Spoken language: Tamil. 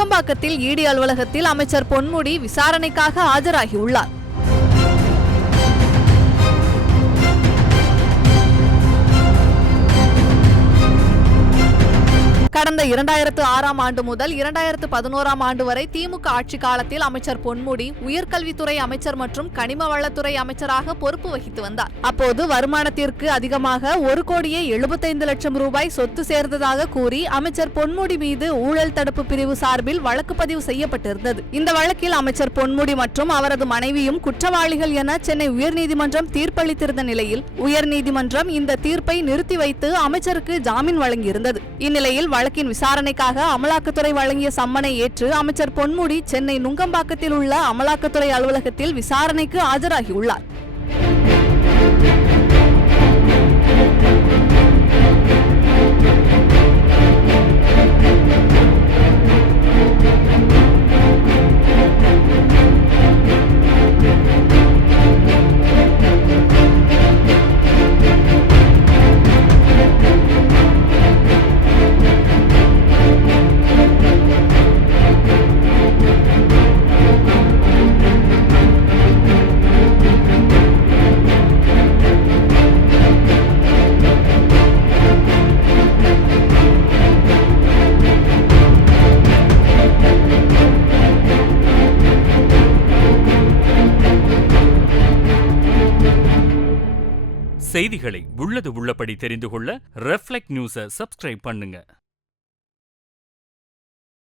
நுங்கம்பாக்கத்தில் இடி அலுவலகத்தில் அமைச்சர் பொன்முடி விசாரணைக்காக ஆஜராகியுள்ளார். கடந்த 2006ஆம் ஆண்டு முதல் 2011ஆம் ஆண்டு வரை திமுக ஆட்சி காலத்தில் அமைச்சர் பொன்முடி உயர்கல்வித்துறை அமைச்சர் மற்றும் கனிம வளத்துறை அமைச்சராக பொறுப்பு வகித்து வந்தார். அப்போது வருமானத்திற்கு அதிகமாக 1,75,00,000 ரூபாய் சொத்து சேர்ந்ததாக கூறி அமைச்சர் பொன்முடி மீது ஊழல் தடுப்பு பிரிவு சார்பில் வழக்கு பதிவு செய்யப்பட்டிருந்தது. இந்த வழக்கில் அமைச்சர் பொன்முடி மற்றும் அவரது மனைவியும் குற்றவாளிகள் என சென்னை உயர்நீதிமன்றம் தீர்ப்பளித்திருந்த நிலையில் உயர்நீதிமன்றம் இந்த தீர்ப்பை நிறுத்தி வைத்து அமைச்சருக்கு ஜாமீன் வழங்கியிருந்தது. இந்நிலையில் வழக்கின் விசாரணைக்காக அமலாக்கத்துறை வழங்கிய சம்மனை ஏற்று அமைச்சர் பொன்முடி சென்னை நுங்கம்பாக்கத்தில் உள்ள அமலாக்கத்துறை அலுவலகத்தில் விசாரணைக்கு ஆஜராகியுள்ளார். செய்திகளை உள்ளது உள்ளபடி தெரிந்து கொள்ள ரெஃப்ளெக்ட் நியூஸை சப்ஸ்கிரைப் பண்ணுங்க.